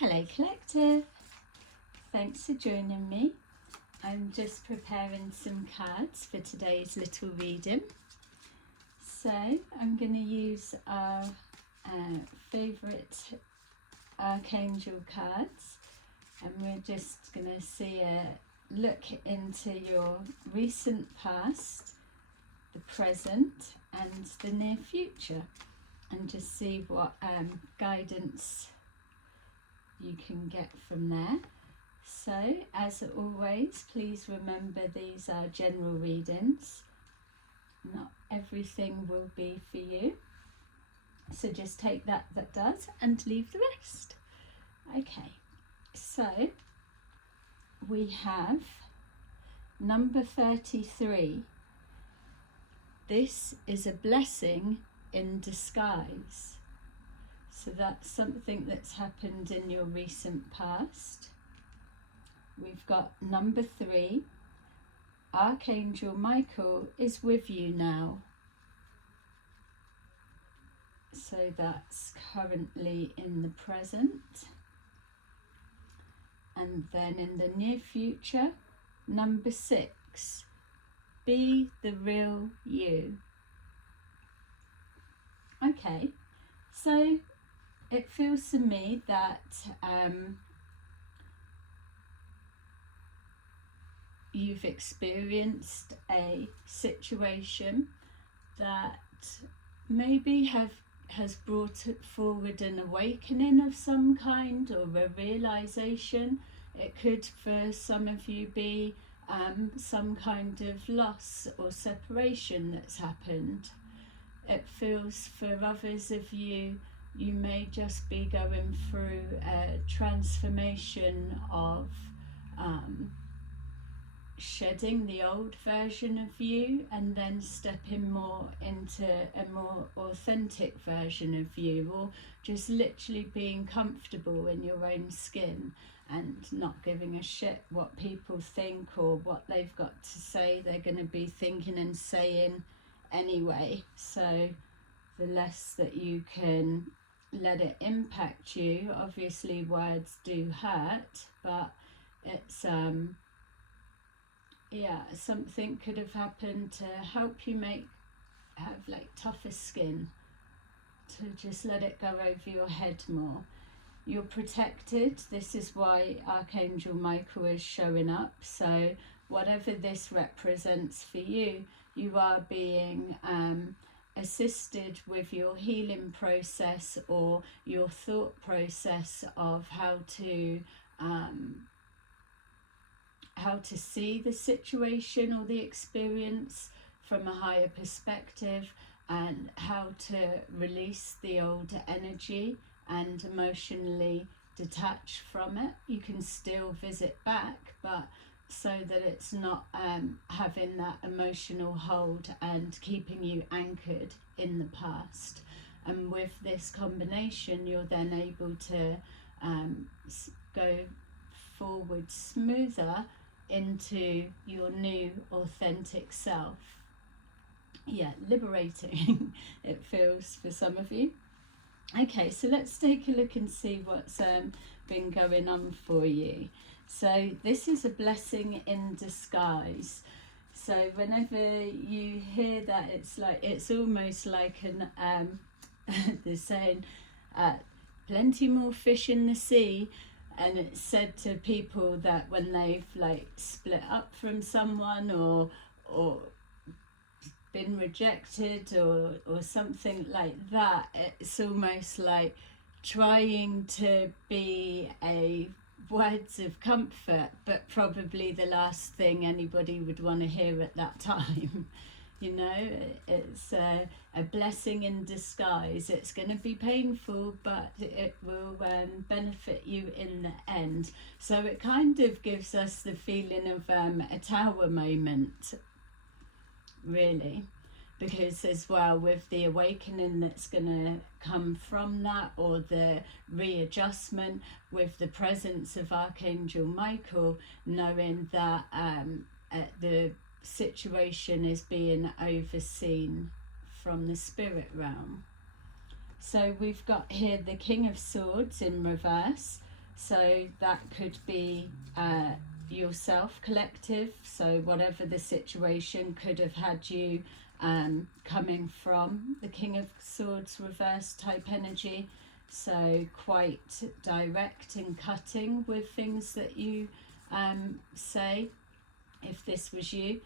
Hello Collective, thanks for joining me. I'm just preparing some cards for today's little reading. So I'm going to use our favourite Archangel cards, and we're just going to see a look into your recent past, the present and the near future, and just see what guidance you can get from there. So as always, please remember these are general readings. Not everything will be for you, so just take that does and leave the rest. Okay, so we have number 33. This is a blessing in disguise. So that's something that's happened in your recent past. We've got number 3. Archangel Michael is with you now. So that's currently in the present. And then in the near future, number 6. Be the real you. Okay, so it feels to me that you've experienced a situation that maybe has brought forward an awakening of some kind, or a realization. It could for some of you be some kind of loss or separation that's happened. It feels for others of you, you may just be going through a transformation of shedding the old version of you and then stepping more into a more authentic version of you, or just literally being comfortable in your own skin and not giving a shit what people think or what they've got to say. They're going to be thinking and saying anyway. So the less that you can let it impact you. Obviously words do hurt, but it's something could have happened to help you have like tougher skin, to just let it go over your head more. You're protected. This is why Archangel Michael is showing up. So whatever this represents for you, you are being assisted with your healing process, or your thought process of how to see the situation or the experience from a higher perspective, and how to release the old energy and emotionally detach from it. You can still visit back, but so that it's not having that emotional hold and keeping you anchored in the past. And with this combination, you're then able to go forward smoother into your new authentic self. Yeah, liberating it feels for some of you. Okay, so let's take a look and see what's been going on for you. So this is a blessing in disguise. So whenever you hear that, it's almost like an they're saying plenty more fish in the sea. And it's said to people that when they've split up from someone, or been rejected, or something like that, it's almost like trying to be a words of comfort, but probably the last thing anybody would want to hear at that time. You know, it's a blessing in disguise. It's going to be painful, but it will benefit you in the end. So it kind of gives us the feeling of a tower moment, really, because as well with the awakening that's going to come from that, or the readjustment with the presence of Archangel Michael, knowing that the situation is being overseen from the spirit realm. So we've got here the King of Swords in reverse. So that could be yourself, collective. So whatever the situation could have had you coming from the King of Swords reverse type energy. So quite direct and cutting with things that you say, if this was you.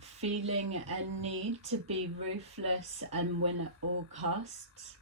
Feeling a need to be ruthless and win at all costs.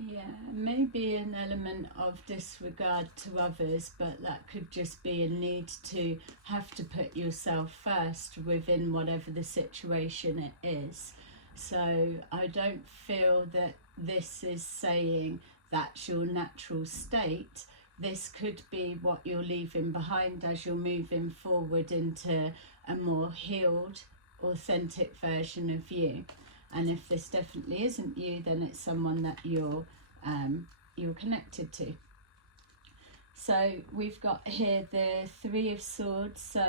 Yeah, maybe an element of disregard to others, but that could just be a need to have to put yourself first within whatever the situation it is. So I don't feel that this is saying that's your natural state. This could be what you're leaving behind as you're moving forward into a more healed, authentic version of you. And if this definitely isn't you, then it's someone that you're connected to. So we've got here the Three of Swords. So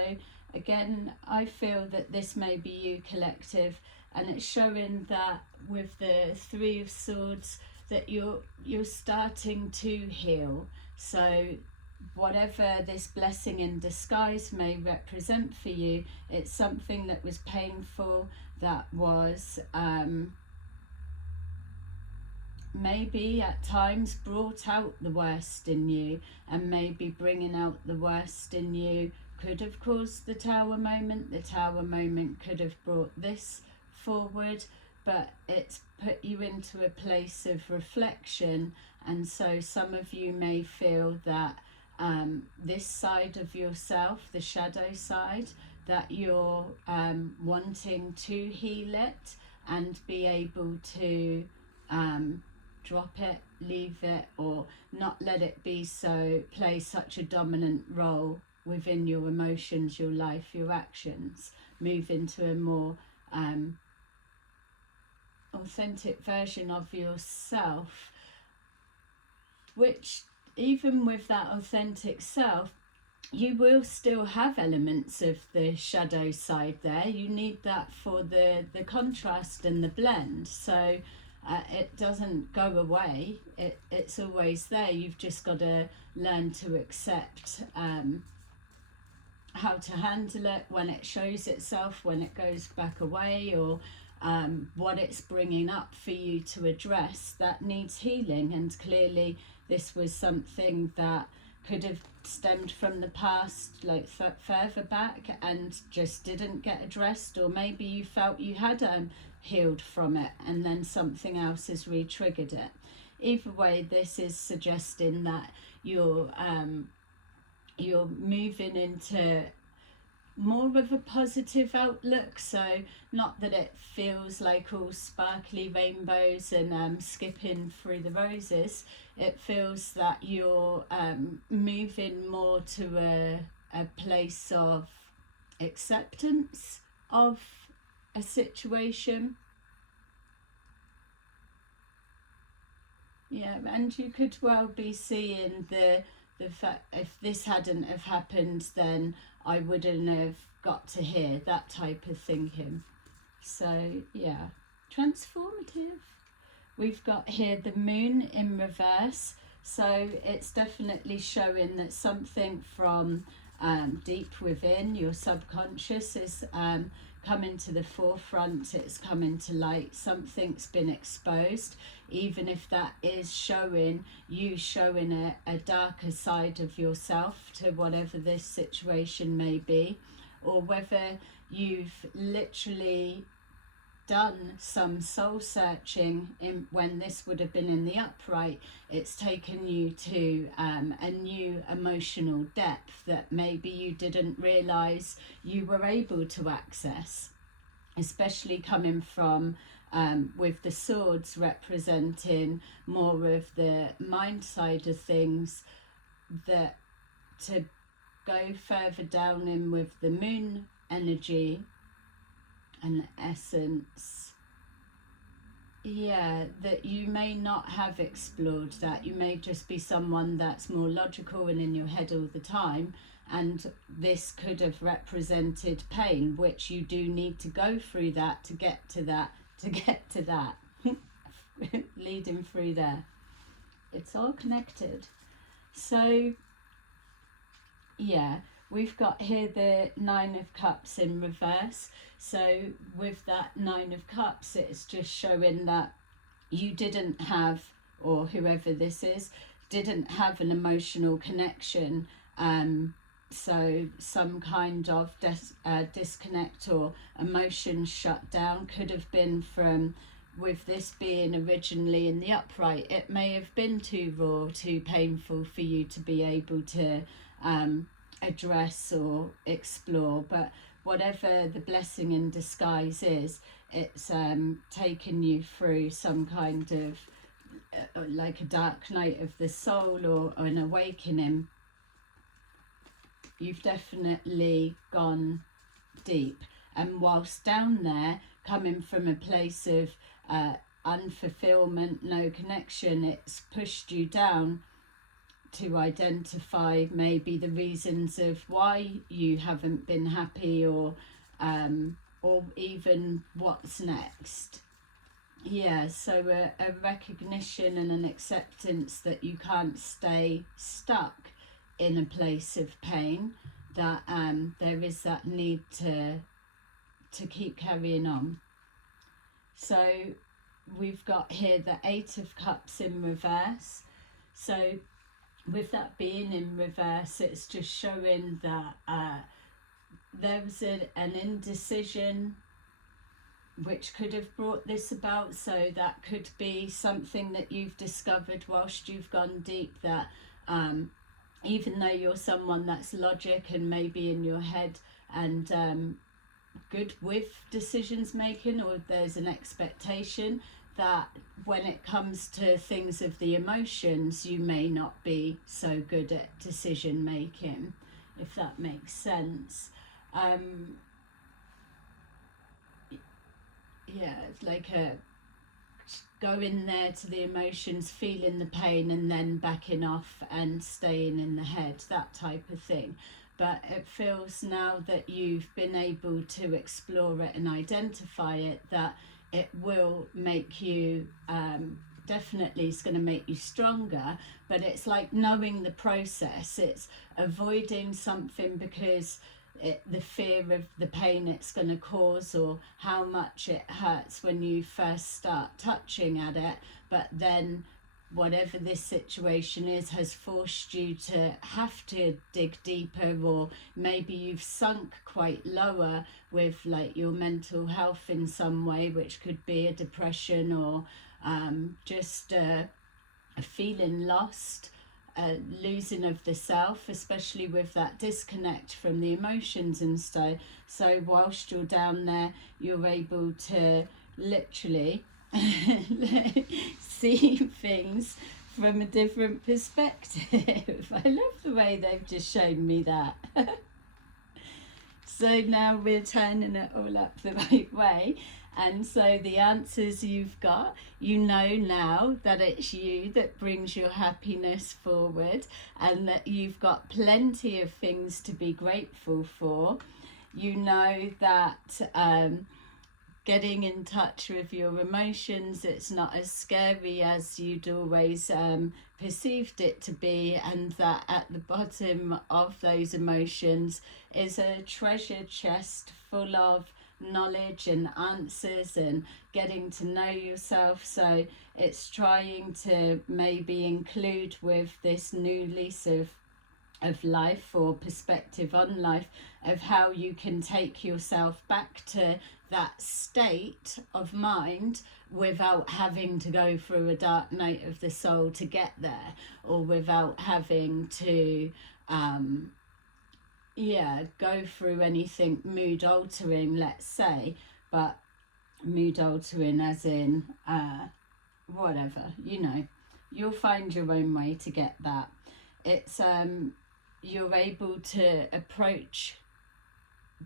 again, I feel that this may be you, collective, and it's showing that with the Three of Swords that you're starting to heal. So whatever this blessing in disguise may represent for you, it's something that was painful, that was maybe at times brought out the worst in you, and maybe bringing out the worst in you could have caused the Tower moment. The Tower moment could have brought this forward, but it's put you into a place of reflection. And so some of you may feel that this side of yourself, the shadow side, that you're wanting to heal it and be able to drop it, leave it, or not let it be so, play such a dominant role within your emotions, your life, your actions. Move into a more authentic version of yourself, which even with that authentic self, you will still have elements of the shadow side there. You need that for the contrast and the blend. So it doesn't go away. It's always there. You've just got to learn to accept how to handle it when it shows itself, when it goes back away, or what it's bringing up for you to address that needs healing. And clearly this was something that could have stemmed from the past, like further back, and just didn't get addressed, or maybe you felt you had healed from it and then something else has re-triggered it. Either way, this is suggesting that you're moving into more of a positive outlook. So not that it feels like all sparkly rainbows and skipping through the roses. It feels that you're moving more to a place of acceptance of a situation. Yeah, and you could well be seeing the fact, if this hadn't have happened, then I wouldn't have got to hear that type of thinking. So yeah, transformative. We've got here the Moon in reverse. So it's definitely showing that something from deep within your subconscious is coming to the forefront. It's coming to light. Something's been exposed, even if that is showing you, showing a darker side of yourself to whatever this situation may be, or whether you've literally done some soul searching in when this would have been in the upright. It's taken you to a new emotional depth that maybe you didn't realize you were able to access, especially coming from with the swords representing more of the mind side of things, that to go further down in with the moon energy and essence, yeah, that you may not have explored that. You may just be someone that's more logical and in your head all the time, and this could have represented pain, which you do need to go through that to get to that, leading through there. It's all connected. So yeah, we've got here the Nine of Cups in reverse. So with that Nine of Cups, it's just showing that you didn't have, or whoever this is, didn't have an emotional connection. So some kind of disconnect or emotion shut down could have been from, with this being originally in the upright, it may have been too raw, too painful for you to be able to address or explore. But whatever the blessing in disguise is, it's taken you through some kind of like a dark night of the soul or an awakening. You've definitely gone deep, and whilst down there, coming from a place of unfulfillment, no connection, it's pushed you down to identify maybe the reasons of why you haven't been happy, or even what's next. Yeah, so a recognition and an acceptance that you can't stay stuck in a place of pain, that there is that need to keep carrying on. So we've got here the Eight of Cups in reverse. So with that being in reverse, it's just showing that there's an indecision which could have brought this about. So that could be something that you've discovered whilst you've gone deep, that even though you're someone that's logic and maybe in your head and good with decisions making, or there's an expectation that when it comes to things of the emotions, you may not be so good at decision making, if that makes sense. Yeah, it's like going there to the emotions, feeling the pain, and then backing off and staying in the head, that type of thing. But it feels now that you've been able to explore it and identify it, that it will make you, definitely it's going to make you stronger. But it's like knowing the process. It's avoiding something because the fear of the pain it's going to cause, or how much it hurts when you first start touching at it. But then whatever this situation is has forced you to have to dig deeper, or maybe you've sunk quite lower with like your mental health in some way, which could be a depression, or just a feeling lost, losing of the self, especially with that disconnect from the emotions and stuff. So whilst you're down there, you're able to literally see things from a different perspective. I love the way they've just shown me that. So now we're turning it all up the right way. And so the answers you've got, you know now that it's you that brings your happiness forward, and that you've got plenty of things to be grateful for. You know that getting in touch with your emotions, it's not as scary as you'd always perceived it to be, and that at the bottom of those emotions is a treasure chest full of knowledge and answers and getting to know yourself. So it's trying to maybe include with this new lease of life, or perspective on life, of how you can take yourself back to that state of mind without having to go through a dark night of the soul to get there, or without having to go through anything mood altering, let's say. But mood altering as in whatever, you'll find your own way to get that. It's you're able to approach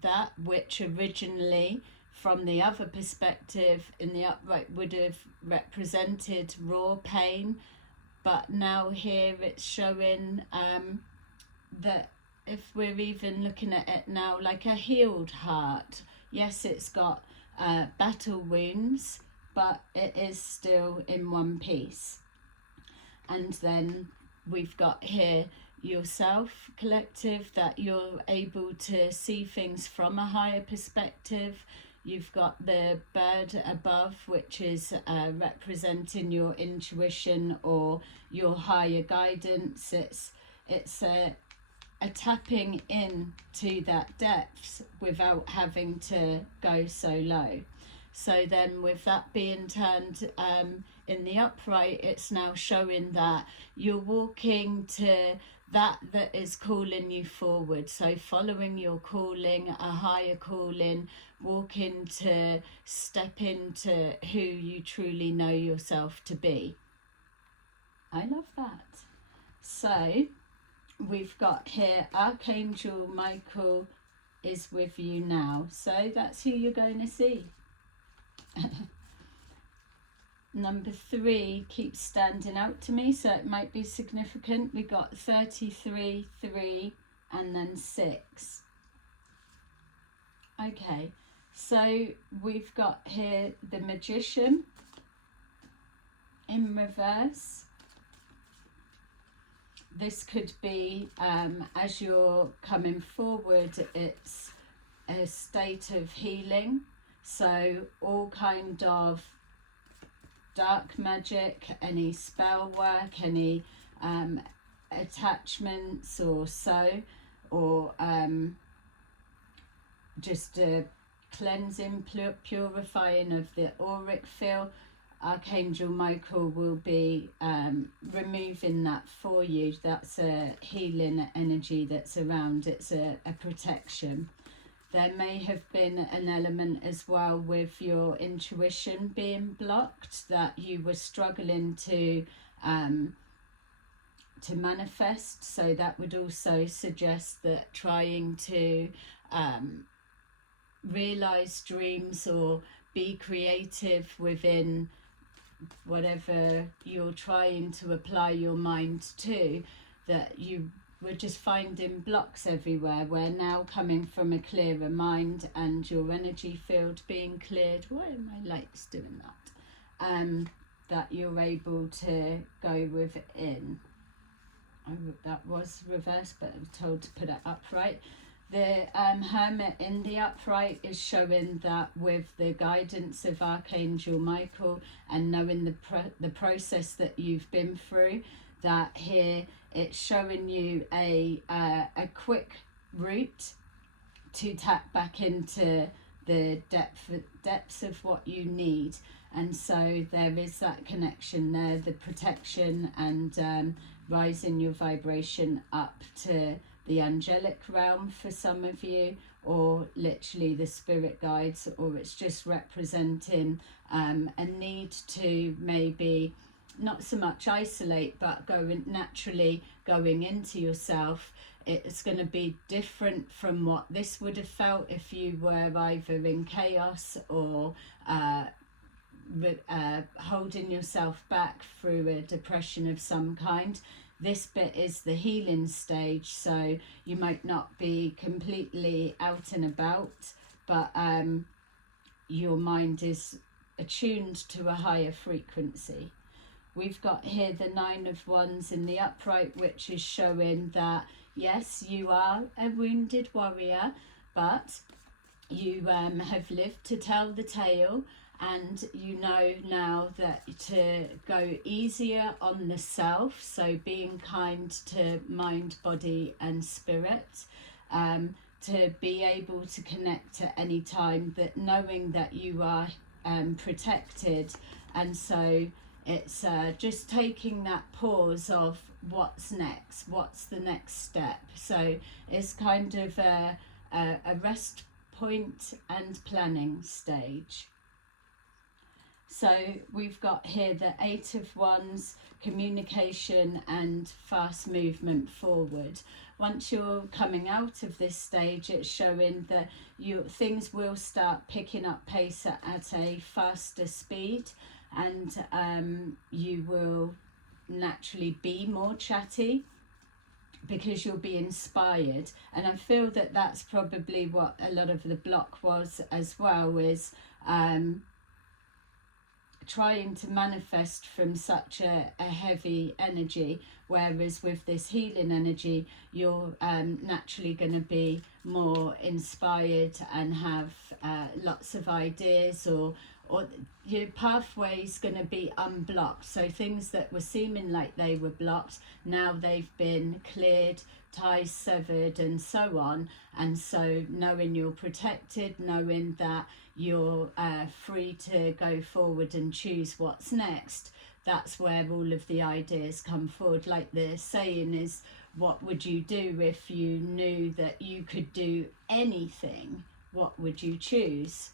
that which originally from the other perspective in the upright would have represented raw pain, but now here it's showing that if we're even looking at it now like a healed heart, yes, it's got battle wounds, but it is still in one piece. And then we've got here yourself, collective, that you're able to see things from a higher perspective. You've got the bird above, which is representing your intuition or your higher guidance. It's a tapping in to that depth without having to go so low. So then with that being turned in the upright, it's now showing that you're walking to that is calling you forward. So following your calling, a higher calling, walking to step into who you truly know yourself to be. I love that. So we've got here Archangel Michael is with you now. So that's who you're going to see. Number 3 keeps standing out to me, so it might be significant. We got 33, 3, and then 6. Okay, so we've got here the Magician in reverse. This could be, as you're coming forward, it's a state of healing. So all kind of dark magic, any spell work, any attachments or just a cleansing, purifying of the auric field. Archangel Michael will be removing that for you. That's a healing energy that's around. It's a protection. There may have been an element as well with your intuition being blocked, that you were struggling to manifest. So that would also suggest that trying to realize dreams or be creative within whatever you're trying to apply your mind to, that you were just finding blocks everywhere, where now coming from a clearer mind and your energy field being cleared, why are my lights doing that, that you're able to go within. That was reversed, but I was told to put it upright. The Hermit in the upright is showing that with the guidance of Archangel Michael and knowing the process that you've been through, that here it's showing you a quick route to tap back into the depths of what you need. And so there is that connection there, the protection and rising your vibration up to the angelic realm for some of you, or literally the spirit guides, or it's just representing a need to maybe not so much isolate, but naturally going into yourself. It's going to be different from what this would have felt if you were either in chaos or holding yourself back through a depression of some kind. This bit is the healing stage, so you might not be completely out and about, but your mind is attuned to a higher frequency. We've got here the 9 of Wands in the upright, which is showing that, yes, you are a wounded warrior, but you have lived to tell the tale, and you know now that to go easier on the self, so being kind to mind, body and spirit, to be able to connect at any time, that knowing that you are protected. And so it's just taking that pause of what's next, what's the next step. So it's kind of a rest point and planning stage. So we've got here the 8 of Wands, communication and fast movement forward. Once you're coming out of this stage, it's showing that things will start picking up pace at a faster speed, and you will naturally be more chatty. because you'll be inspired. And I feel that that's probably what a lot of the block was as well, is trying to manifest from such a heavy energy, whereas with this healing energy you're naturally going to be more inspired and have lots of ideas, or your pathway's going to be unblocked. So things that were seeming like they were blocked, now they've been cleared, ties severed, and so on. And so knowing you're protected, knowing that you're free to go forward and choose what's next, that's where all of the ideas come forward. Like the saying is, what would you do if you knew that you could do anything? What would you choose?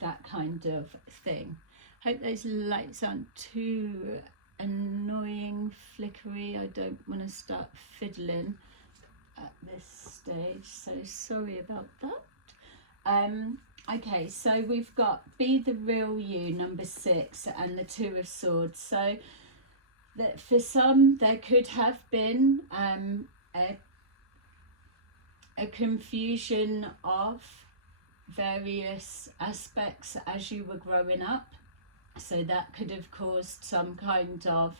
That kind of thing. Hope those lights aren't too annoying, flickery. I don't want to start fiddling at this stage, so sorry about that. Okay, so we've got Be the Real You, number 6, and the Two of Swords. So that for some there could have been a confusion of various aspects as you were growing up, so that could have caused some kind of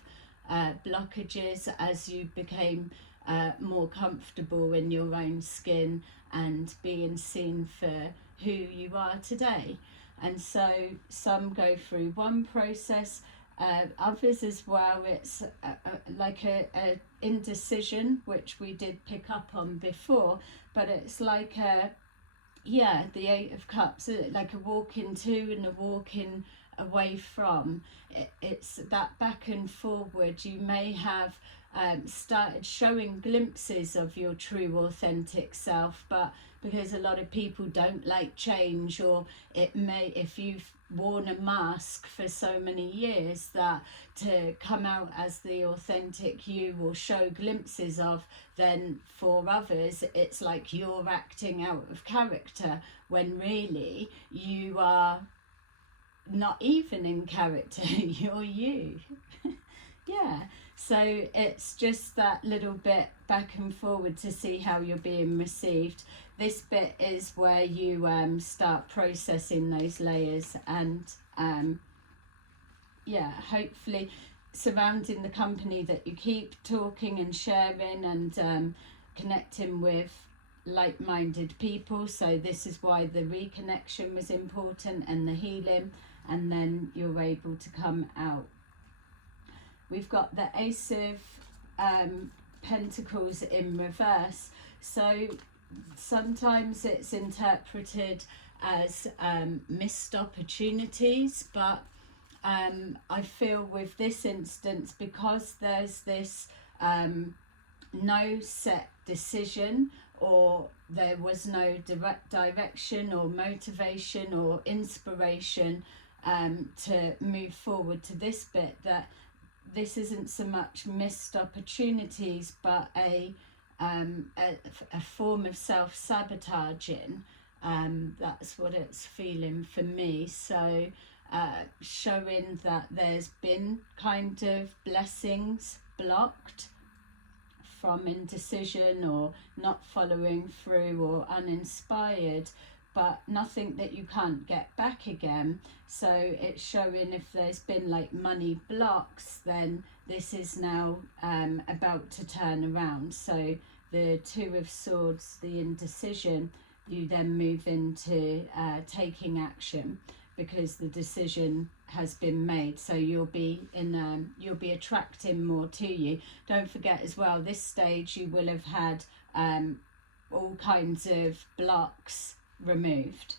blockages as you became more comfortable in your own skin and being seen for who you are today. And so some go through one process, others as well, it's like a indecision, which we did pick up on before, but it's like the Eight of Cups, like a walking to and a walking away from. It's that back and forward. You may have started showing glimpses of your true authentic self, but because a lot of people don't like change, or it may, if you've worn a mask for so many years, that to come out as the authentic you or show glimpses of, then for others it's like you're acting out of character, when really you are not even in character. You're you. Yeah, so it's just that little bit back and forward to see how you're being received. This bit is where you start processing those layers, and hopefully surrounding the company that you keep, talking and sharing and connecting with like-minded people. So this is why the reconnection was important and the healing, and then you're able to come out. We've got the Ace of Pentacles in reverse. So sometimes it's interpreted as missed opportunities, but I feel with this instance, because there's this no set decision, or there was no direct direction or motivation or inspiration to move forward to this bit, that this isn't so much missed opportunities, but a form of self-sabotaging. That's what it's feeling for me. So showing that there's been kind of blessings blocked from indecision or not following through or uninspired, but nothing that you can't get back again. So it's showing if there's been like money blocks, then this is now about to turn around. So the Two of Swords, the indecision, you then move into taking action, because the decision has been made. So you'll be attracting more to you. Don't forget as well, this stage you will have had all kinds of blocks removed.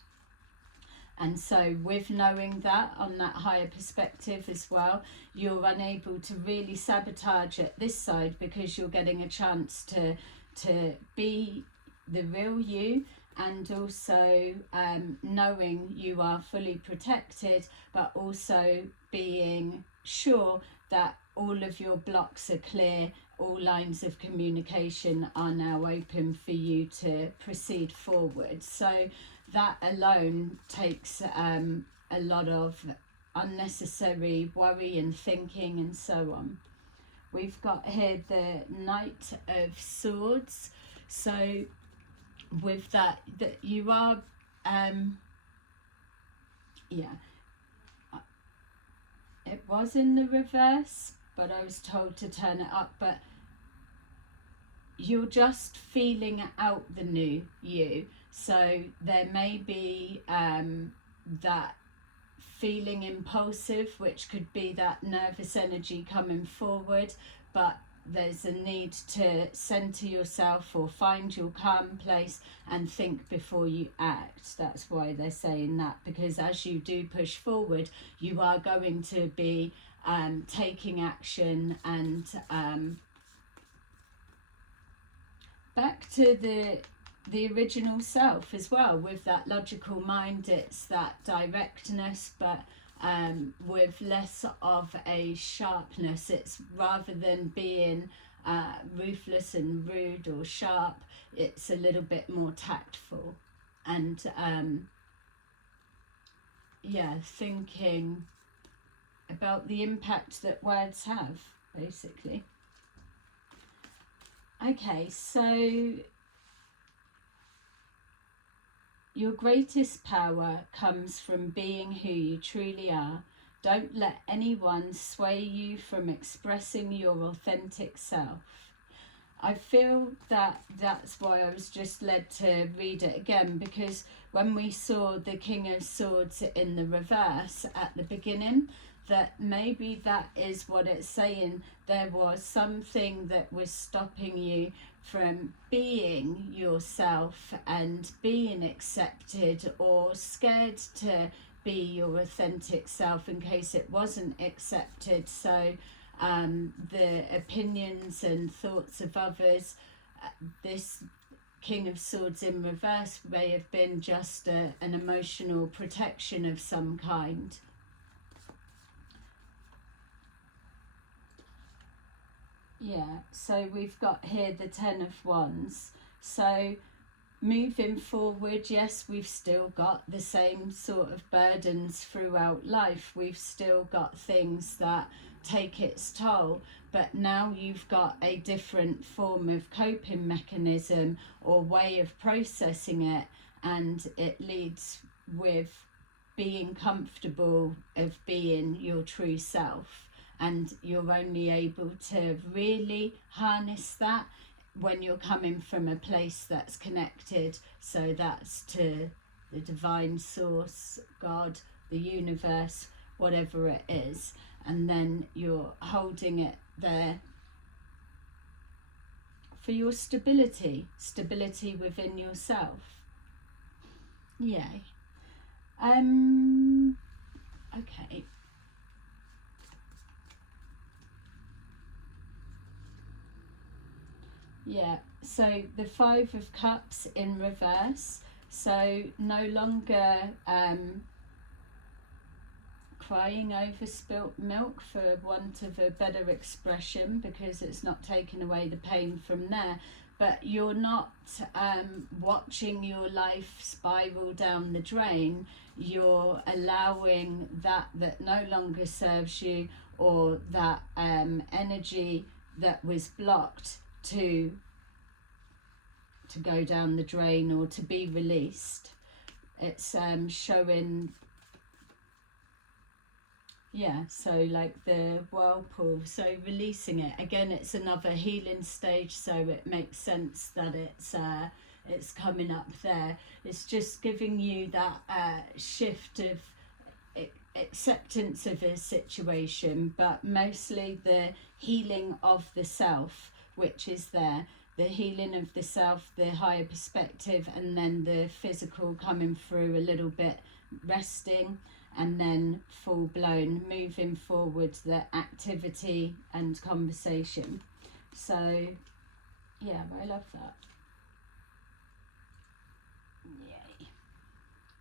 And so with knowing that on that higher perspective as well, you're unable to really sabotage at this side, because you're getting a chance to be the real you, and also knowing you are fully protected, but also being sure that all of your blocks are clear, all lines of communication are now open for you to proceed forward. So that alone takes a lot of unnecessary worry and thinking and so on. we've got here the Knight of Swords. So with that you are it was in the reverse, but I was told to turn it up. But you're just feeling out the new you. So there may be that feeling impulsive, which could be that nervous energy coming forward, but there's a need to center yourself or find your calm place and think before you act. That's why they're saying that, because as you do push forward, you are going to be taking action and back to the original self as well. With that logical mind, it's that directness, but with less of a sharpness. It's rather than being ruthless and rude or sharp, it's a little bit more tactful and thinking about the impact that words have, basically. Okay, so your greatest power comes from being who you truly are. Don't let anyone sway you from expressing your authentic self. I feel that that's why I was just led to read it again, because when we saw the King of Swords in the reverse at the beginning, that maybe that is what it's saying. There was something that was stopping you from being yourself and being accepted, or scared to be your authentic self in case it wasn't accepted. So the opinions and thoughts of others, this King of Swords in reverse may have been just an emotional protection of some kind. Yeah, so we've got here the Ten of Wands. So moving forward, yes, we've still got the same sort of burdens throughout life. We've still got things that take its toll, but now you've got a different form of coping mechanism or way of processing it, and it leads with being comfortable of being your true self. And you're only able to really harness that when you're coming from a place that's connected. So that's to the divine source, God, the universe, whatever it is. And then you're holding it there for your stability within yourself. Yay. Okay. Yeah, so the Five of Cups in reverse. So no longer crying over spilt milk, for want of a better expression, because it's not taking away the pain from there. But you're not watching your life spiral down the drain. You're allowing that no longer serves you, or that energy that was blocked to go down the drain or to be released. It's showing, so like the whirlpool, so releasing it again. It's another healing stage, so it makes sense that it's coming up there. It's just giving you that shift of acceptance of a situation, but mostly the healing of the self, which is there, the healing of the self, the higher perspective, and then the physical coming through a little bit, resting, and then full blown moving forward, the activity and conversation. So yeah, I love that. Yay.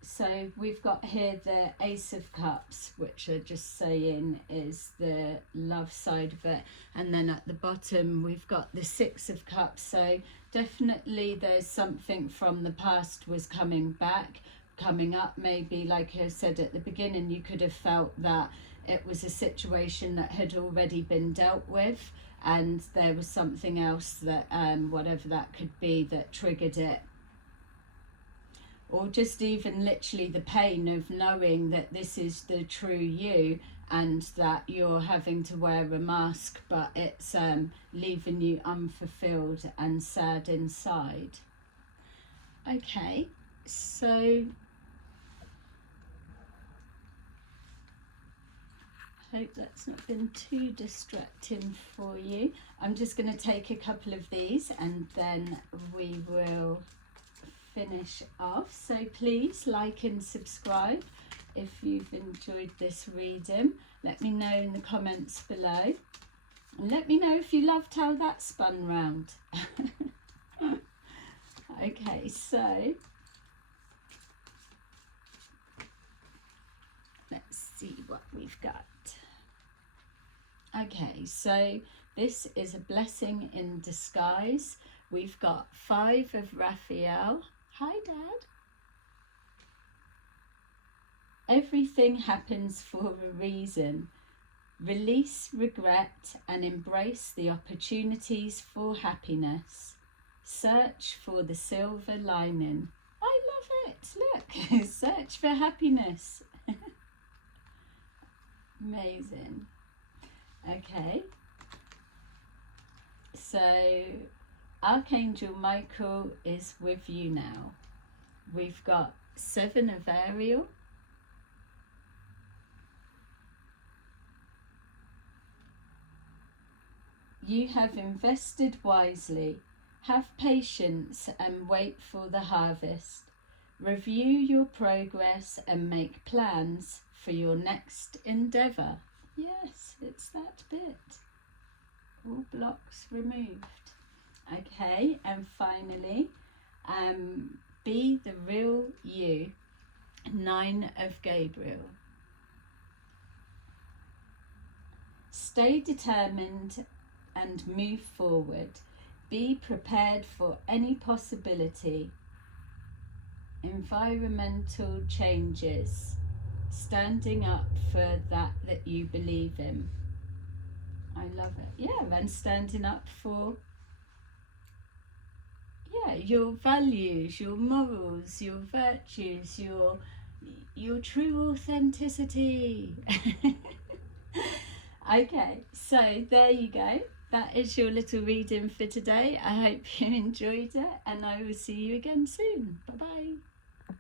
So we've got here the Ace of Cups, which are just saying is the love side of it. And then at the bottom, we've got the Six of Cups. So definitely there's something from the past was coming back, coming up. Maybe, like I said at the beginning, you could have felt that it was a situation that had already been dealt with, and there was something else that, whatever that could be, that triggered it. Or just even literally the pain of knowing that this is the true you, and that you're having to wear a mask, but it's leaving you unfulfilled and sad inside. Okay, so hope that's not been too distracting for you. I'm just going to take a couple of these and then we will finish off. So please like and subscribe if you've enjoyed this reading. Let me know in the comments below, and let me know if you loved how that spun round. Okay, so let's see what we've got. Okay, so this is a blessing in disguise. We've got 5 of Raphael. Hi, Dad. Everything happens for a reason. Release regret and embrace the opportunities for happiness. Search for the silver lining. I love it. Look, search for happiness. Amazing. Okay. So Archangel Michael is with you now. We've got 7 of Ariel. You have invested wisely. Have patience and wait for the harvest. Review your progress and make plans for your next endeavour. Yes, it's that bit. All blocks removed. Okay, and finally, be the real you. 9 of Gabriel. Stay determined and move forward. Be prepared for any possibility. Environmental changes. Standing up for that you believe in. I love it. Yeah, and standing up for your values, your morals, your virtues, your true authenticity. Okay, so there you go. That is your little reading for today. I hope you enjoyed it, and I will see you again soon. Bye bye.